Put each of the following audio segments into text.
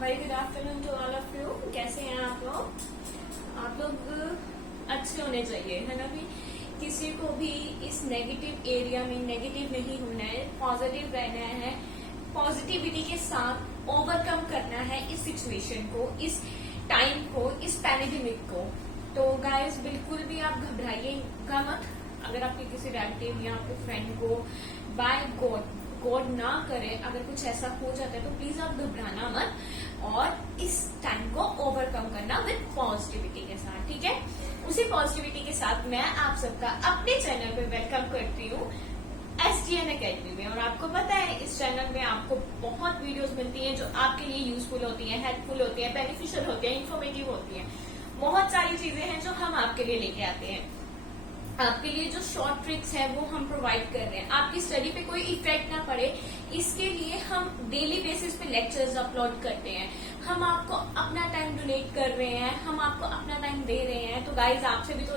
Very good afternoon to all of you. कैसे हैं आप लोग? आप लोग अच्छे होने चाहिए, है ना? भी किसी को भी इस नेगेटिव एरिया में नेगेटिव नहीं होना है, पॉजिटिव रहना है, पॉजिटिविटी के साथ ओवरकम करना है इस सिचुएशन को, इस टाइम को, इस पैंडेमिक को। तो गाइस बिल्कुल भी आप घबराइएगा मत। अगर आपके किसी रिलेटिव या आपके फ्रेंड को बाय गॉड ना करे, अगर कुछ ऐसा हो जाता है तो प्लीज आप घबराना मत और इस टाइम को ओवरकम करना विद पॉजिटिविटी के साथ, ठीक है? उसी पॉजिटिविटी के साथ मैं आप सबका अपने चैनल पे वेलकम करती हूँ SDN अकेडमी में। और आपको पता है इस चैनल में आपको बहुत वीडियोस मिलती हैं जो आपके लिए यूजफुल होती हैं, हेल्पफुल होती हैं, बेनिफिशियल होती हैं, इन्फॉर्मेटिव होती हैं। बहुत सारी चीजें हैं जो हम आपके लिए लेके आते हैं। आपके लिए जो शॉर्ट ट्रिक्स है वो हम प्रोवाइड कर रहे हैं। आपकी स्टडी पे कोई इफेक्ट ना पड़े, इसके लिए हम डेली बेसिस पे लेक्चर्स अपलोड करते हैं। हम आपको अपना टाइम डोनेट कर रहे हैं, हम आपको अपना टाइम दे रहे हैं। तो गाइज आपसे भी तो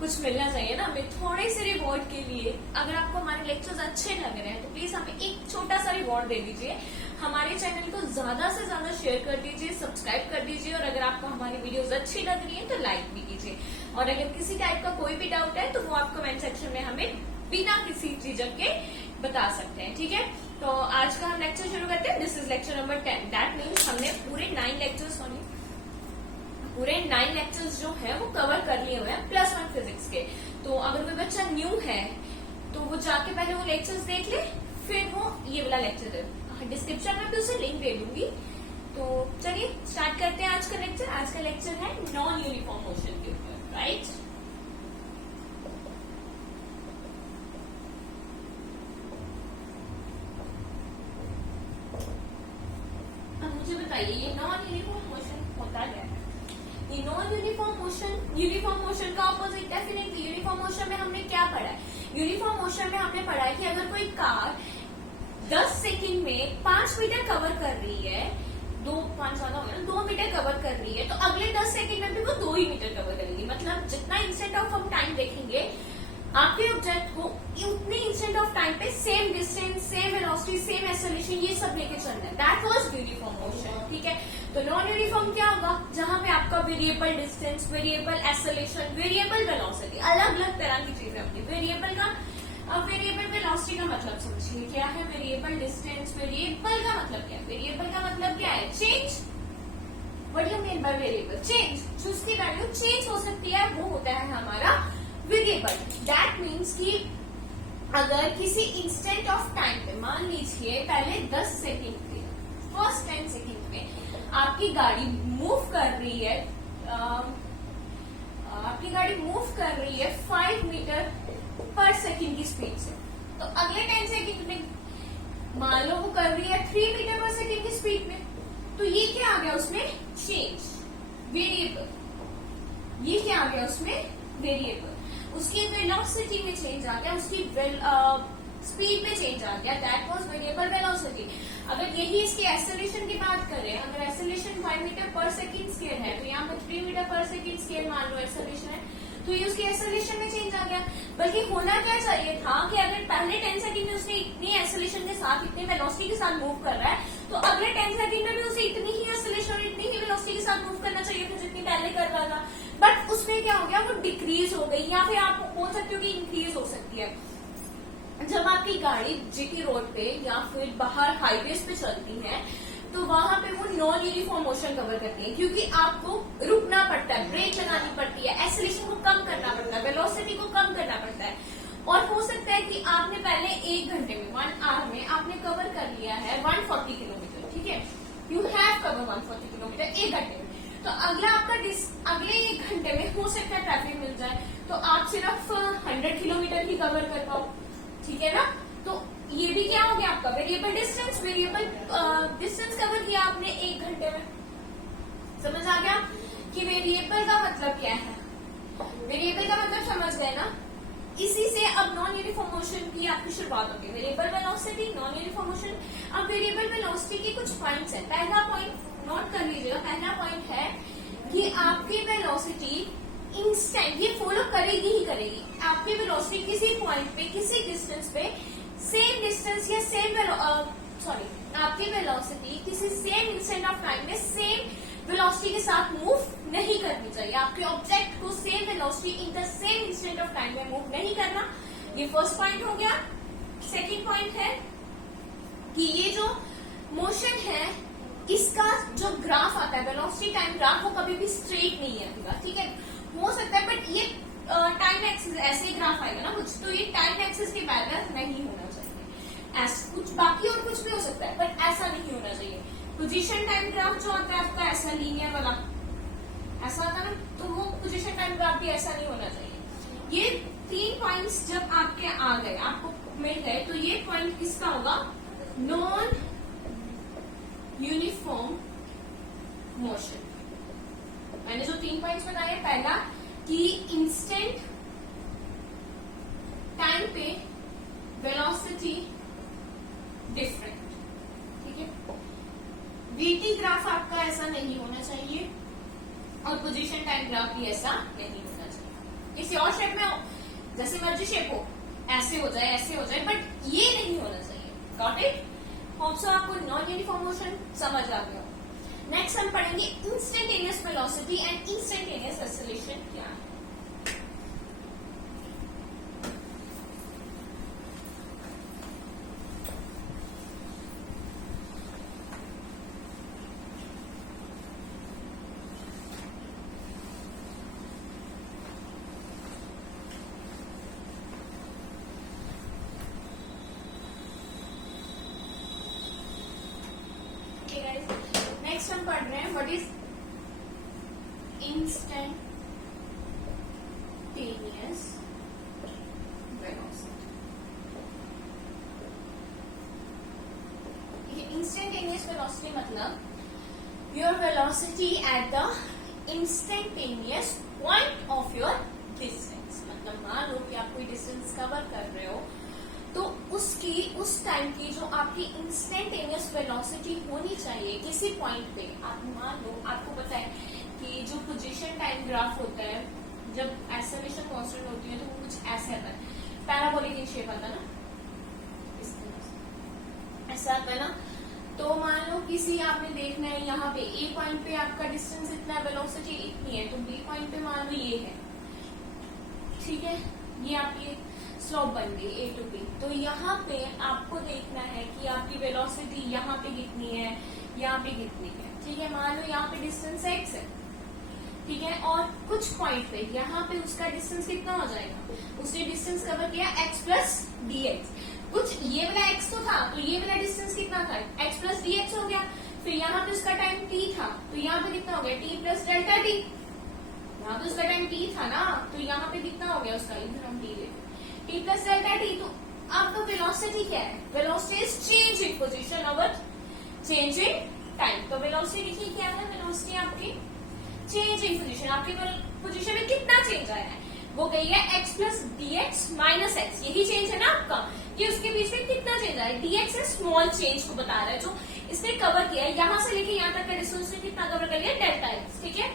कुछ मिलना चाहिए ना हमें, थोड़े से रिवॉर्ड के लिए। अगर आपको हमारे लेक्चर्स अच्छे लग रहे हैं तो प्लीज हमें एक छोटा सा रिवॉर्ड दे दीजिए। हमारे चैनल को ज्यादा से ज्यादा शेयर कर दीजिए, सब्सक्राइब कर दीजिए, और अगर आपको हमारी वीडियोस अच्छी लग रही है तो लाइक भी कीजिए। और अगर किसी टाइप का कोई भी डाउट है तो वो आप कमेंट सेक्शन में हमें बिना किसी झिझक के बता सकते हैं, ठीक है? तो आज का हम लेक्चर शुरू करते हैं। This is lecture number 10। That means हमने पूरे 9 लेक्चर्स जो है वो कवर कर लिए हुए हैं +1 फिजिक्स के। तो अगर कोई बच्चा न्यू है तो वो जाके पहले वो लेक्चर्स देख ले, फिर वो ये वाला लेक्चर दे। डिस्क्रिप्शन में भी उसे लिंक दे दूंगी। तो चलिए स्टार्ट करते हैं आज का लेक्चर। आज का लेक्चर है नॉन यूनिफॉर्म मोशन के ऊपर, राइट? अब मुझे बताइए ये नॉन यूनिफॉर्म मोशन होता क्या है? ये नॉन यूनिफॉर्म मोशन का ऑपोजिट डेफिनेटली यूनिफॉर्म मोशन में हमने क्या पढ़ा है? यूनिफॉर्म मोशन में हमने पढ़ा है कि अगर कोई कार 10 सेकंड में 5 मीटर कवर कर रही है, 5 ज्यादा हो गया, 2 मीटर कवर कर रही है, तो अगले 10 सेकंड में भी वो 2 ही मीटर कवर करेगी। मतलब जितना इंस्टेंट ऑफ हम टाइम देखेंगे आपके ऑब्जेक्ट को, उतने इंस्टेंट ऑफ टाइम पे same distance, same velocity, same acceleration, ये सब लेके चलना है। दैट वाज यूनिफॉर्म मोशन, ठीक है? तो नॉन यूनिफॉर्म क्या होगा? जहां पे आपका variable distance, variable acceleration, variable velocity, अलग अलग तरह की चीजें होती है। वेरिएबल वेलोसिटी का मतलब समझिए क्या है? वेरिएबल डिस्टेंस, वेरिएबल का मतलब क्या है? वेरिएबल का मतलब क्या है? Change. What do you mean by variable? Change. जो उसकी वैल्यू चेंज हो सकती है वो होता है हमारा वेरिएबल। दैट मीन्स कि अगर किसी इंस्टेंट ऑफ टाइम पे, मान लीजिए पहले 10 सेकंड पे, फर्स्ट 10 सेकंड में आपकी गाड़ी मूव कर रही है, 5 मीटर पर सेकंड की स्पीड से, तो अगले 10 सेकंड में मान लो वो कर रही है 3 मीटर पर सेकंड की स्पीड में, तो ये क्या आ गया उसमें? Change, variable. ये क्या आ गया उसमें? वेरिएबल। उसकी वेलोसिटी में चेंज आ गया, उसकी स्पीड में चेंज आ गया। That was variable velocity. अगर यही इसकी एक्सेलरेशन की बात करें, अगर एक्सेलरेशन 5 मीटर पर सेकंड स्केल है तो यहाँ पर 3 मीटर पर सेकंड स्केल मान लो एक्सेलरेशन है, तो ये उसकी एक्सेलरेशन में चेंज आ गया। बल्कि होना क्या चाहिए था कि अगर पहले 10 सेकंड में उसने इतनी एक्सेलरेशन के साथ, इतनी वेलोसिटी के साथ मूव कर रहा है, तो अगले 10 सेकंड में भी उसे इतनी ही एक्सेलरेशन और इतनी ही वेलोसिटी के साथ मूव करना चाहिए था जितनी पहले कर रहा था। बट उसमें क्या हो गया? वो डिक्रीज हो गई, या फिर आप बोल सकते हो कि इंक्रीज हो सकती है। जब आपकी गाड़ी जीटी रोड पे या फिर बाहर हाईवेज पे चलती है तो वहां पे वो नॉन यूनिफॉर्म मोशन कवर करती है, क्योंकि आपको रुकना पड़ता है, ब्रेक लगानी पड़ती है, एक्सेलरेशन को कम करना पड़ता है, वेलोसिटी को कम करना पड़ता है। और हो सकता है कि आपने पहले 1 घंटे में, 1 आवर में आपने कवर कर लिया है 140 किलोमीटर, ठीक है? यू हैव कवर 140 किलोमीटर 1 घंटे में। तो अगले 1 घंटे में हो सकता है ट्रैफिक मिल जाए, तो आप सिर्फ 100 किलोमीटर ही कवर कर पाओ, ठीक है ना? तो ये भी क्या हो गया आपका? Variable distance. Variable distance cover किया आपने 1 घंटे में। समझ आ गया कि वेरिएबल का मतलब क्या है? वेरिएबल का मतलब समझ गए ना? इसी से अब नॉन यूनिफॉर्म मोशन की आपकी शुरुआत होगी। Variable velocity, non uniform motion. अब वेरिएबल वेलोसिटी के कुछ पॉइंट्स हैं। पहला पॉइंट नोट कर लीजिएगा। पहला पॉइंट है कि आपकी वेलोसिटी इंस्टेंट ये फॉलो करेगी ही करेगी। आपकी वेलोसिटी किसी पॉइंट पे, किसी डिस्टेंस पे सेम डिस्टेंस या सॉरी आपकी वेलोसिटी किसी सेम इंस्टेंट ऑफ टाइम में सेम वेलोसिटी के साथ मूव नहीं करनी चाहिए। आपके ऑब्जेक्ट को same velocity in the same instant of time में मूव नहीं करना। ये फर्स्ट पॉइंट हो गया। सेकंड पॉइंट है कि ये जो मोशन है इसका जो ग्राफ आता है वेलोसिटी टाइम ग्राफ वो कभी भी स्ट्रेट नहीं आएगा, ठीक है। हो सकता है बट ये टाइम एक्सिस ऐसे ग्राफ आएगा ना कुछ, तो ये टाइम एक्सिस के पैरेलल नहीं होना चाहिए। ऐसा कुछ बाकी और कुछ भी हो सकता है बट ऐसा नहीं होना चाहिए। पोजीशन टाइम ग्राफ जो आता है आपका ऐसा लीनियर वाला ऐसा आता है ना, तो वो पोजीशन टाइम ग्राफ भी ऐसा नहीं होना चाहिए। ये 3 पॉइंट्स जब आपके आ गए, आपको मिल गए, तो ये पॉइंट किसका होगा? Non uniform motion. मैंने जो 3 पॉइंट्स बताए, पहला कि इंस्टेंट टाइम पे वेलोसिटी डिफरेंट, ठीक है। वीटी ग्राफ आपका ऐसा नहीं होना चाहिए और पोजीशन टाइम ग्राफ भी ऐसा नहीं होना चाहिए। किसी और शेप में हो, जैसे मर्जी शेप हो, ऐसे हो जाए ऐसे हो जाए, बट ये नहीं होना चाहिए। Got it? होप सो आपको नॉन यूनिफॉर्म मोशन समझ आ गया। नेक्स्ट हम पढ़ेंगे instantaneous velocity and instantaneous acceleration क्या है। नेक्स्ट हम पढ़ रहे हैं what is instantaneous velocity. Instantaneous velocity मतलब your velocity at the instantaneous point of your distance. मतलब मान लो कि आप कोई डिस्टेंस कवर कर रहे हो तो उसकी उस टाइम की जो आपकी इंस्टेंटेनियस वेलोसिटी होनी चाहिए किसी पॉइंट पे। आप मान लो आपको पता है कि जो पोजीशन टाइम ग्राफ होता है जब एक्सेलरेशन कांस्टेंट होती है तो वो कुछ ऐसे आता है, पैराबोलिक इन शेप आता है ना, इस तरह से ऐसा आता है ना। तो मान लो किसी आपने देखना है यहाँ पे ए पॉइंट पे आपका डिस्टेंस इतना, वेलोसिटी इतनी है, तो बी पॉइंट पे मान लो ये है, ठीक है। ये आपकी स्लोप बन गई ए टू बी। तो यहाँ पे आपको देखना है कि आपकी वेलोसिटी यहाँ पे कितनी है, यहाँ पे कितनी है, ठीक है। मान लो यहाँ पे डिस्टेंस x है, ठीक है, और कुछ पॉइंट पे यहाँ पे उसका डिस्टेंस कितना हो जाएगा, उसने डिस्टेंस कवर किया x प्लस डी एक्स। कुछ ये वाला x तो था, तो ये वाला डिस्टेंस कितना था, x प्लस डी एक्स हो गया। फिर यहाँ पे उसका टाइम t था, तो यहाँ पे कितना हो गया, t प्लस डेल्टा टी। यहाँ पे उसका टाइम t था ना, तो यहाँ पे कितना हो गया उसका, इधर हम t लेते t प्लस डेल्टा टी। तो आपका वेलोसिटी क्या है, velocity is change in position over change in time. तो वेलोसिटी की क्या है, वेलोसिटी आपकी चेंज इन पोजीशन, आपकी पोजीशन में कितना चेंज आया है, वो गई है x plus D x minus x. यही चेंज है ना आपका, कि उसके बीच में कितना चेंज आया। dx है स्मॉल चेंज को बता रहा है जो इसने कवर किया है, यहाँ से लेके यहाँ तक का डिस्टेंस ने कितना कवर कर लिया, डेल्टा एक्स, ठीक है।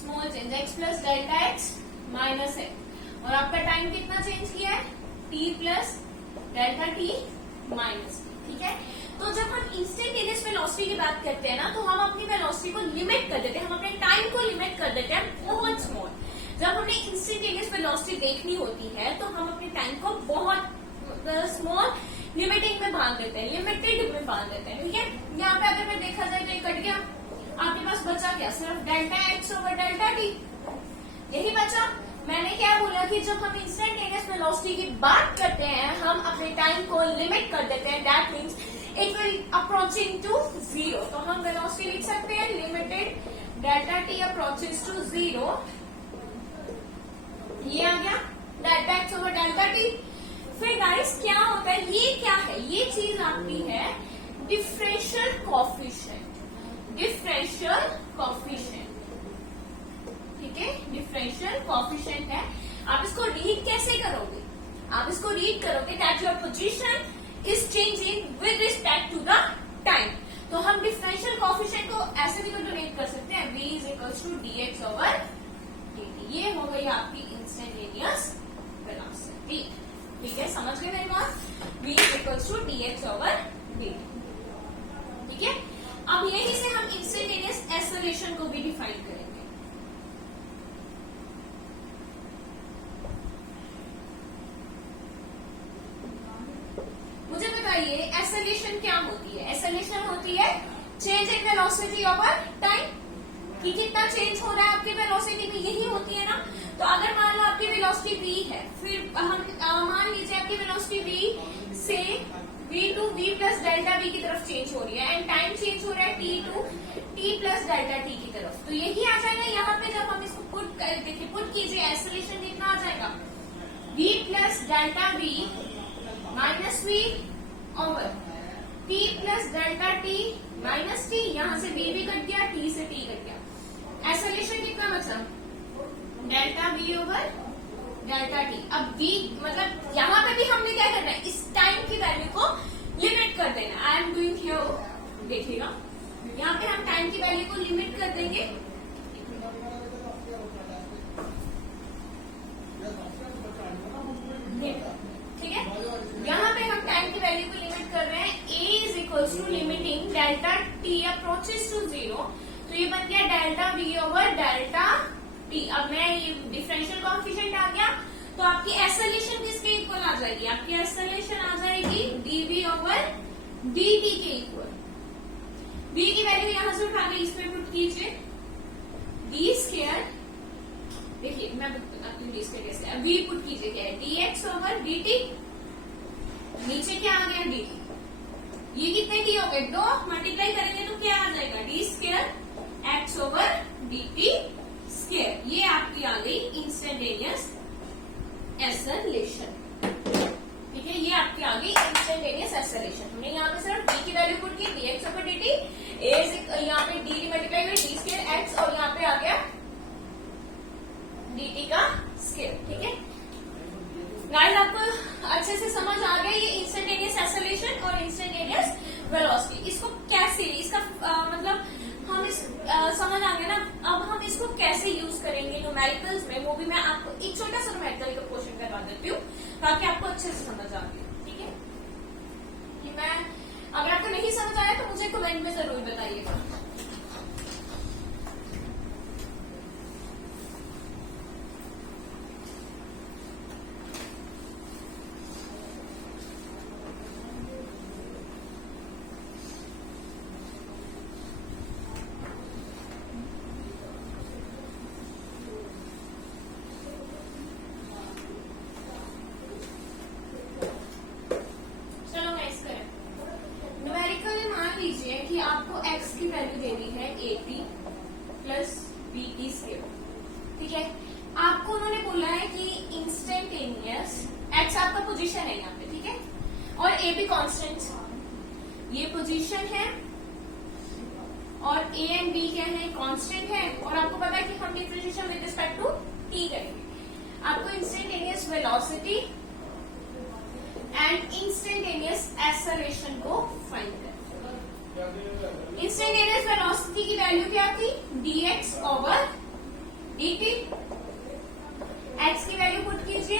Small change x plus delta x minus x, और आपका टाइम कितना चेंज किया है, t plus delta T minus T, ठीक है। तो जब हम इंस्टेंटेनियस वेलोसिटी की बात करते हैं ना, तो हम अपनी वेलोसिटी को लिमिट कर देते हैं, हम अपने टाइम को लिमिट कर देते हैं बहुत स्मॉल। जब हमें इंस्टेंटेनियस वेलोसिटी देखनी होती है तो हम अपने टाइम को बहुत स्मॉल लिमिटिंग में बांध देते हैं, लिमिटेड में बांध देते हैं, ठीक है। यहाँ पे अगर मैं देखा जाए तो ये कट गया, आपके पास बचा क्या, सिर्फ delta X over delta T, यही बचा। मैंने क्या बोला कि जब हम इंस्टेंटेनियस वेलोसिटी की बात करते हैं हम अपने टाइम को लिमिट कर देते हैं, that means it will approaching to zero. तो हम वेलोसिटी लिख सकते हैं limited delta T approaches to zero, ये आ गया delta X over delta T. फिर गाइस क्या होता है, ये क्या है, ये चीज आपकी है डिफरेंशियल कोएफिशिएंट, डिफरेंशियल कोएफिशिएंट, ठीक है। डिफरेंशियल कोएफिशिएंट है। आप इसको रीड कैसे करोगे, आप इसको रीड करोगे that your position is changing with respect to the time. तो हम डिफरेंशियल कोएफिशिएंट को ऐसे भी तो रीड कर सकते हैं, v is equal to D X over dt। ये हो गई आपकी इंस्टेंटेनियस वेलोसिटी, ठीक है, समझ गए मेरी बात? v equals to dx over dt। ठीक है, अब यहीं से हम इंस्टेंटेनियस एक्सेलरेशन को भी डिफाइन करेंगे। मुझे बताइए एक्सेलरेशन क्या होती है? एक्सेलरेशन होती है change in velocity over time, कि कितना चेंज हो रहा है आपकी वेलोसिटी में, यही होती है ना। तो अगर मान लो आपकी वेलोसिटी v है, फिर हम मान लीजिए आपकी वेलोसिटी v से v to v plus delta v की तरफ चेंज हो रही है, एंड टाइम चेंज हो रहा है t to t plus delta t की तरफ। तो यही आ जाएगा यहाँ पे, जब हम इसको पुट देखिए, पुट कीजिए, एक्सेलरेशन कितना आ जाएगा, v plus delta v minus v over t plus delta t minus t, यहाँ से v भी कट गया, t से t कट गया। एक्सेलरेशन कितना बचा, delta v over delta t। अब v मतलब यहाँ पे भी हमने क्या करना है, इस टाइम की वैल्यू को लिमिट कर देना। आई एम डूइंग हियर, देखिएगा यहाँ पे हम टाइम की वैल्यू को लिमिट कर देंगे। ठीक है, यहाँ पे हम टाइम की वैल्यू को लिमिट कर रहे हैं। a is equals to limiting delta t approaches to 0, तो ये बन गया delta v over delta t। अब मैं ये डिफरेंशियल कोएफिशिएंट आ गया, तो आपकी एक्सेलरेशन किसके इक्वल आ जाएगी, आपकी एक्सेलरेशन आ जाएगी dv ओवर dt के इक्वल। v की वैल्यू यहां से उठा के इसमें पुट कीजिए, d स्क्वायर, देखिए मैं बताती हूँ d स्क्वायर कैसे है। v पुट कीजिए, क्या है, dx ओवर dt, नीचे क्या आ गया dt, ये कितने t हो गए, 2, मल्टीप्लाई करेंगे तो क्या आ जाएगा, d square x over dt square. ये आपकी आ गई इंस्टेंटेनियस एक्सेलरेशन। ठीक है, ये आपकी आ गई इंस्टेंटेनियस एक्सेलरेशन। हमने यहाँ पे सिर्फ d की वैल्यू पुट की, dx ओवर dt, यहाँ पे dt मल्टीप्लाई हुई d स्क्वायर x, और यहाँ पे आ गया dt का स्क्वायर। ठीक है गाइस, आपको अच्छे से समझ आ गया ये इंस्टेंटेनियस एक्सेलरेशन और इंस्टेंटेनियस वेलोसिटी। इसको कैसे, इसका मतलब हम इस समझ आ गया ना। अब हम इसको कैसे यूज करेंगे न्यूमेरिकल्स में, वो भी मैं आपको एक छोटा सा न्यूमेरिकल का क्वेश्चन करवा देती हूँ, ताकि आपको अच्छे से समझ आ गया। ठीक है, कि मैं अगर आपको नहीं समझ आया तो मुझे कमेंट में जरूर बताइएगा। कि आपको x की वैल्यू देनी है 80 प्लस बीटी स्क्वायर। ठीक है, आपको उन्होंने बोला है कि इंस्टेंटेनियस x आपका पोजीशन है यहाँ पे, ठीक है, और a भी कांस्टेंट, ये पोजीशन है और a एंड b क्या है, कांस्टेंट है, और आपको पता है कि हम differentiation with respect to t करेंगे। आपको instantaneous velocity and instantaneous acceleration को फाइंड करना। इंस्टेंटेनियस वेलोसिटी की वैल्यू क्या थी, dx ओवर dt, x की वैल्यू पुट कीजिए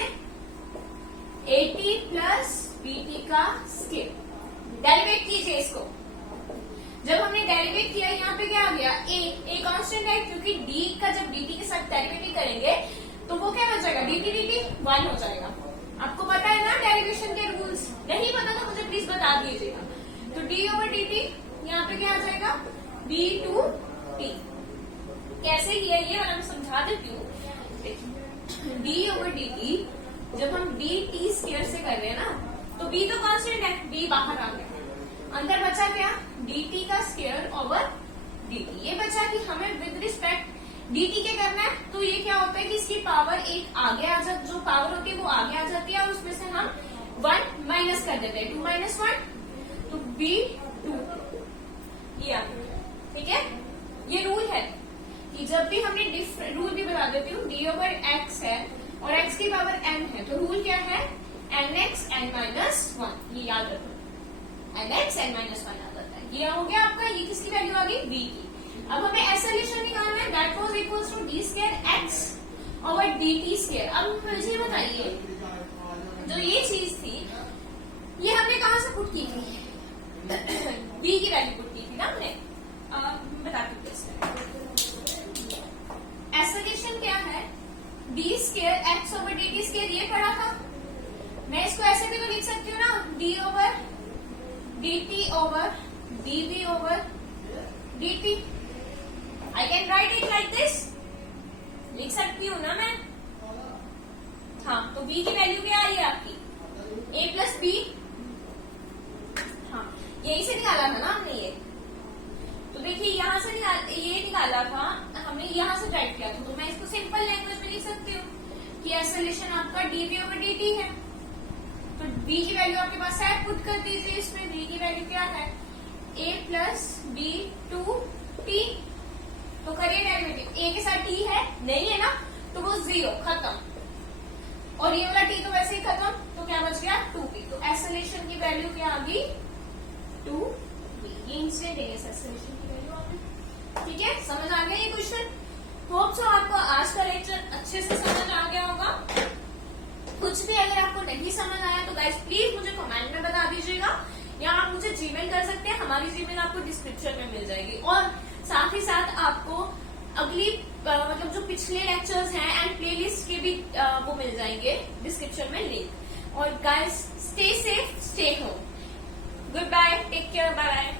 80 प्लस bt का स्क्वायर। डेरिवेट कीजिए इसको, जब हमने डेरिवेट किया यहाँ पे क्या आ गया, a कांस्टेंट है, क्योंकि d का जब dt के साथ डेरिवेटिव करेंगे तो वो क्या बन जाएगा, dt 1 हो जाएगा। आपको पता है ना डेरिवेशन के रूल्स, नहीं पता तो मुझे प्लीज बता दीजिएगा। तो d ओवर dt यहाँ पे क्या आ जाएगा, d टू t। कैसे किया ये वाला मैं समझा देती हूँ। d ओवर dt जब हम dt स्क्वायर से कर रहे हैं ना, तो b तो कांस्टेंट है, b बाहर आ गया, अंदर बचा क्या, dt का स्क्वायर ओवर dt। ये बचा कि हमें विद रिस्पेक्ट dt के करना है, तो ये क्या होता है कि इसकी पावर एक आगे आ जाती, जो पावर होती है वो आगे आ जाती है, और उसमें से हम 1 माइनस कर देते हैं, 2 माइनस 1 तो b2 ये आ गया। ठीक है, ये रूल है कि जब भी हमने रूल भी बता देती हूँ, d ओवर x है और x की पावर n है, तो रूल क्या है, nx n माइनस 1, ये याद रखो, nx n माइनस 1 याद रहता है। ये हो गया आपका, ये किसकी वैल्यू आ गई, v की। अब हमें एक्सेलरेशन निकालना है, that was equals to d square x over dt square. अब मुझे बताइए जो ये चीज थी ये हमने कहाँ से पुट की थी? बी की वैल्यू पुट की थी ना हमने। बताती हूँ कैसे। एसोलेशन क्या है? B square X over D T square, ये पढ़ा था। मैं इसको ऐसे भी तो लिख सकती हूँ ना, D over D T over D V over D T. I can write it like this, लिख सकती हूँ ना मैं। हाँ, तो b की वैल्यू क्या आई है आपकी? a plus B. हाँ, यही से निकाला था ना हमने ये। तो देखिए यहाँ से ये निकाला था हमने, यहाँ से राइट किया था। तो मैं इसको सिंपल लैंग्वेज में लिख सकती हूँ कि एसोलेशन आपका dv ओवर dt है। तो b की वैल्यू आपके पास है, पुट कर दीजिए इसमें। b की वैल्यू क्या है? a plus B to T. तो करिए डेरिवेटिव, a के साथ t है नहीं है ना, तो वो 0, खत्म। और ये वाला t तो वैसे ही खत्म, तो क्या बच गया? 2b। तो एसोलेशन की वैल्यू क्या आ गई? 2b। ये इंस्टेंटेनियस एसोलेशन की वैल्यू आ गई। ठीक है, समझ आ गया ये क्वेश्चन? होप सो आपको आज का लेक्चर अच्छे से समझ आ गया होगा। कुछ भी अगर आपको नहीं समझ आया तो गाइस प्लीज मुझे कमेंट में बता दीजिएगा, या आप मुझे जीमेल कर सकते हैं। हमारी जीमेल आपको डिस्क्रिप्शन में मिल जाएगी। और साथ ही साथ आपको अगली मतलब जो पिछले लेक्चर्स हैं एंड प्लेलिस्ट के भी वो मिल जाएंगे डिस्क्रिप्शन में लिंक। और guys stay safe, stay home. Good bye, take care, bye bye.